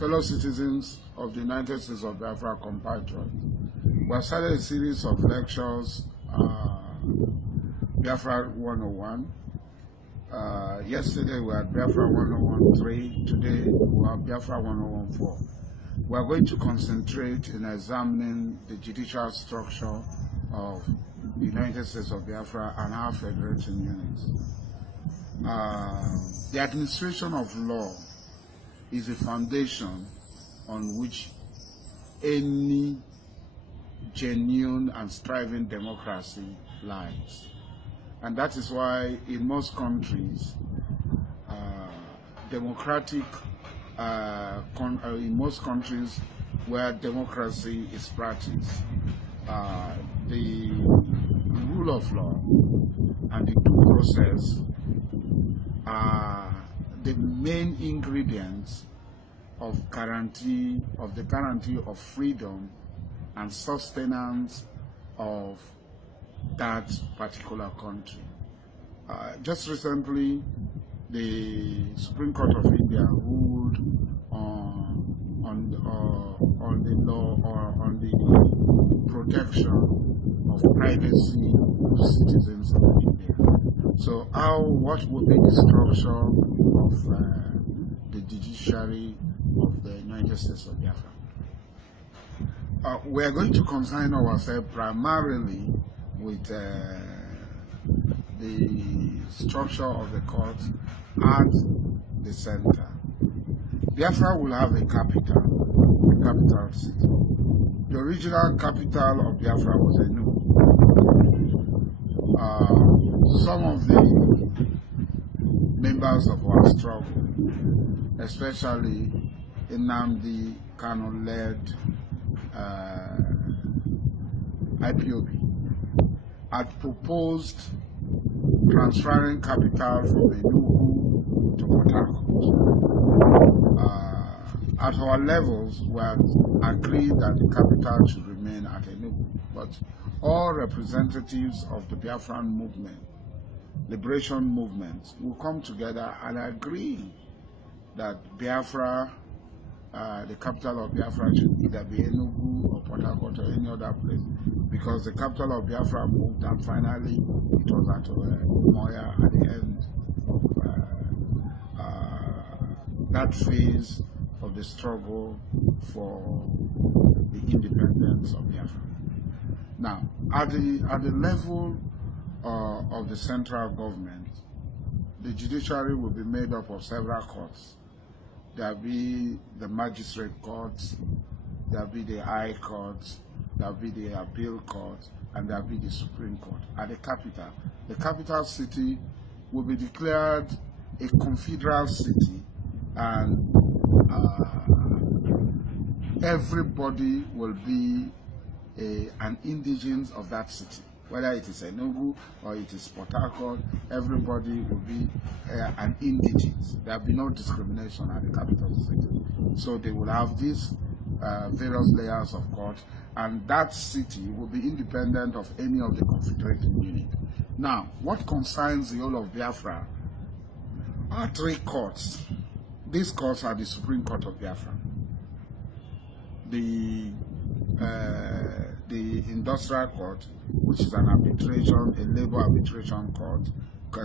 fellow citizens of the United States of Biafra compatriots, we have started a series of lectures, Biafra 101. Yesterday we had Biafra 101.3, today we have Biafra 101.4. We are going to concentrate in examining the judicial structure of the United States of Biafra and our federating units. The administration of law is a foundation on which any genuine and striving democracy lies. And that is why in most countries, in most countries where democracy is practiced, the rule of law and the due process are the main ingredients of the guarantee of freedom and sustenance of that particular country. Just recently, the Supreme Court of India ruled on the law or on the protection of privacy of citizens of India. So, what will be the structure of the judiciary of the United States of Biafra? We are going to concern ourselves primarily with the structure of the courts at the center. Biafra will have a capital city. The original capital of Biafra was Enugu. Some of the members of our struggle, especially Nnamdi Kanu-led IPOB, had proposed transferring capital from Enugu to Port Harcourt. At our levels, we had agreed that the capital should remain at Enugu, but all representatives of the Biafran movement, liberation movement, will come together and agree that Biafra, the capital of Biafra, should either be Enugu or Port Harcourt or any other place, because the capital of Biafra moved and finally it was at Moya at the end of that phase of the struggle for the independence of Biafra. Now, at the level of the central government, the judiciary will be made up of several courts. There will be the magistrate courts, there will be the high courts, there will be the appeal court, and there will be the Supreme Court. At the capital city will be declared a confederal city, and everybody will be an indigent of that city. Whether it is Enugu or it is Port Harcourt, everybody will be an indigent. There will be no discrimination at the capital city. So they will have these various layers of court, and that city will be independent of any of the confederating units. Now, what concerns the whole of Biafra are three courts. These courts are the Supreme Court of Biafra, the Industrial Court, which is an arbitration, a labor arbitration court,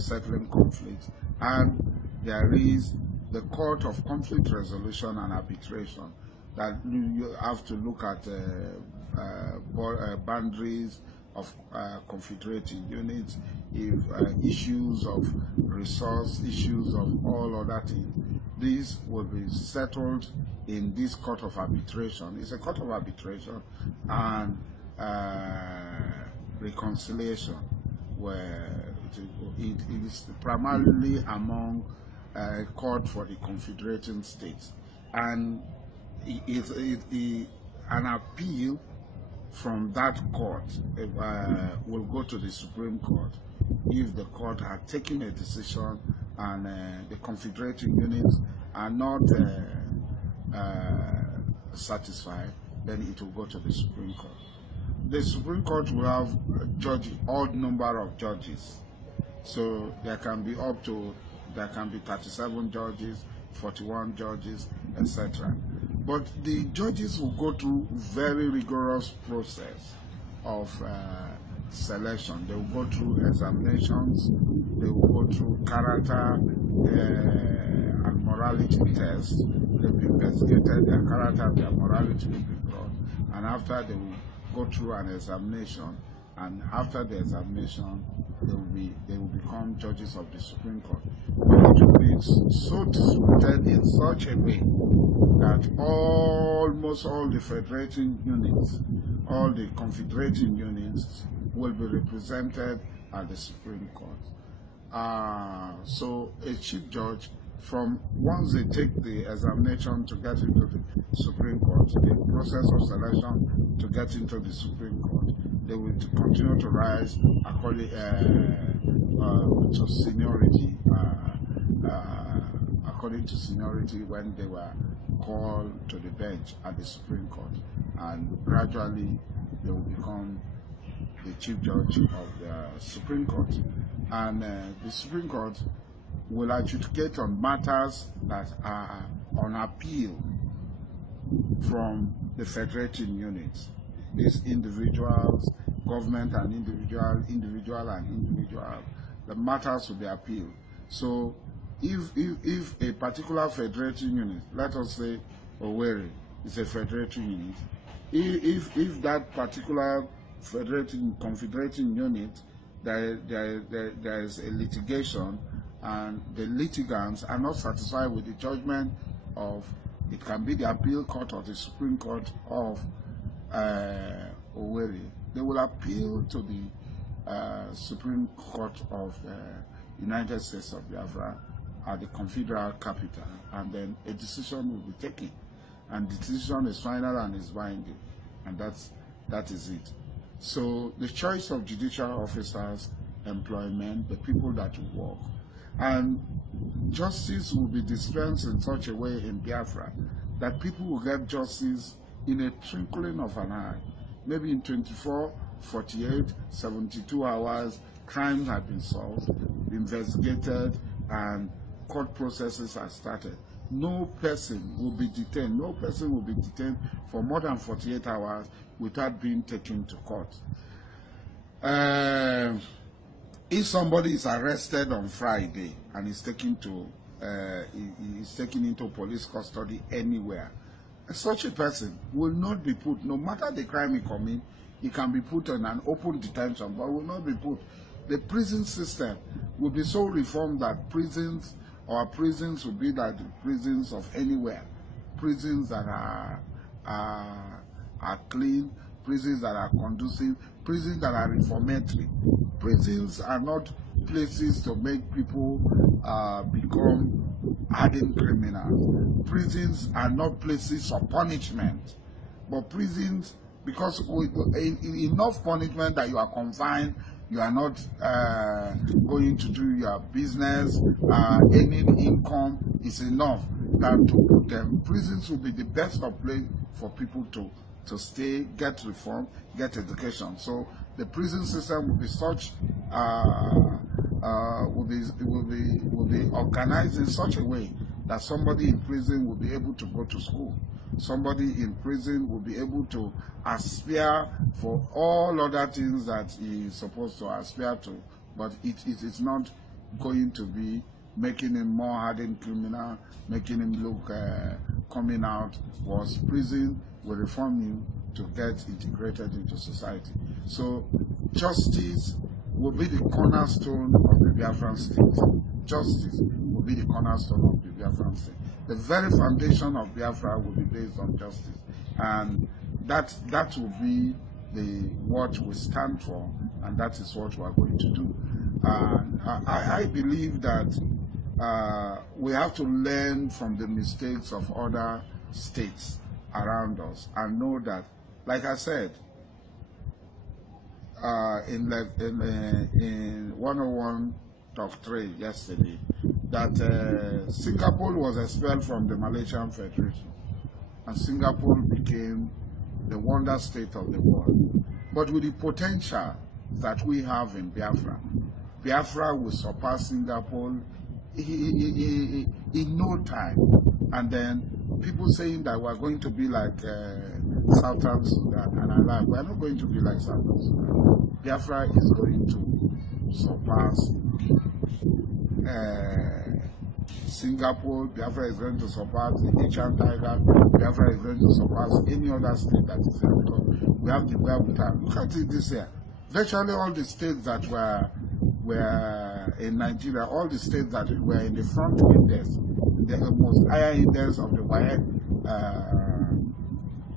settling conflicts, and there is the Court of Conflict Resolution and Arbitration, that you have to look at boundaries of confederating units, if issues of resource, issues of all other things. These will be settled in this court of arbitration. It's a court of arbitration and reconciliation, where it is primarily among a court for the confederating states, and an appeal from that court will go to the Supreme Court if the court had taken a decision and the confederating units are not satisfied. Then it will go to the Supreme Court. The Supreme Court will have odd number of judges, so there can be 37 judges, 41 judges, etc. But the judges will go through very rigorous process of selection. They will go through examinations, they will go through character and morality tests. They'll be investigated, their character, their morality will be brought, and after they will go through an examination, and after the examination, they will become judges of the Supreme Court. But it will be so distributed in such a way that almost all the federating units, all the confederating units will be represented at the Supreme Court. So a chief judge, from once they take the examination to get into the Supreme Court, the process of selection to get into the Supreme Court, they will continue to rise according to seniority, according to seniority when they were called to the bench at the Supreme Court, and gradually they will become the chief judge of the Supreme Court. And the Supreme Court will adjudicate on matters that are on appeal from the federating units. These individuals, government and individual, the matters will be appealed. So if a particular federating unit, let us say Owerri is a federating unit, if that particular confederating unit, there is a litigation, and the litigants are not satisfied with the judgment of, it can be the appeal court or the Supreme Court of Owerri, they will appeal to the Supreme Court of United States of Biafra at the confederal capital, and then a decision will be taken, and the decision is final and is binding, and that is it. So the choice of judicial officers, employment, the people that will work, and justice will be dispensed in such a way in Biafra that people will get justice in a twinkling of an eye. Maybe in 24, 48, 72 hours, crimes have been solved, investigated, and court processes are started. No person will be detained. No person will be detained for more than 48 hours without being taken to court. If somebody is arrested on Friday and is taken into police custody anywhere, such a person will not be put, no matter the crime he commits, he can be put in an open detention, but will not be put. The prison system will be so reformed that prisons will be like the prisons of anywhere. Prisons that are clean, prisons that are conducive, prisons that are reformatory. Prisons are not places to make people become hardened criminals. Prisons are not places of punishment, but prisons, because with enough punishment that you are confined, you are not going to do your business, earning income is enough than to put them. Prisons will be the best of place for people to stay, get reform, get education. So the prison system will be such, will be organized in such a way that somebody in prison will be able to go to school. Somebody in prison will be able to aspire for all other things that he is supposed to aspire to, but it is not going to be making him more hardened criminal, making him look coming out was prison will reform you to get integrated into society. So justice will be the cornerstone of the Biafran state. Justice will be the cornerstone of the Biafran state. The very foundation of Biafra will be based on justice, and that will be what we stand for, and that is what we are going to do. And I believe that we have to learn from the mistakes of other states around us and know that, like I said, in 101 Talk 3 yesterday, that Singapore was expelled from the Malaysian Federation, and Singapore became the wonder state of the world. But with the potential that we have in Biafra, Biafra will surpass Singapore in no time. And then people saying that we're going to be like Southern Sudan, and I like, we're not going to be like Southern Sudan. Biafra is going to surpass Singapore. Biafra is going to surpass the Asian tiger. Biafra is going to surpass any other state that is here, because we have the wherewithal. Look at it this year. Virtually all the states that were in Nigeria, all the states that were in the front index, the most higher index of the wire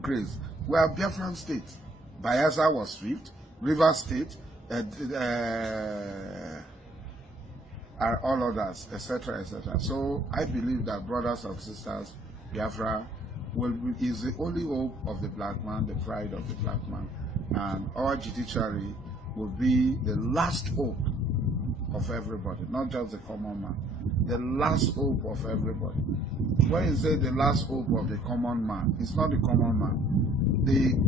grades, were Biafran states. Bayelsa was 5th, Rivers State, all others, etc., etc. So I believe that, brothers and sisters, Biafra is the only hope of the black man, the pride of the black man, and our judiciary will be the last hope of everybody, not just the common man, the last hope of everybody. When you say the last hope of the common man, it's not the common man.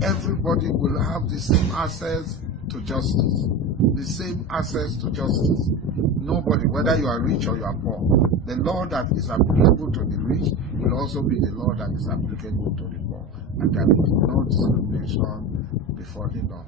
Everybody will have the same access to justice, the same access to justice. Nobody, whether you are rich or you are poor, the law that is applicable to the rich will also be the law that is applicable to the poor, and there will be no discrimination before the law.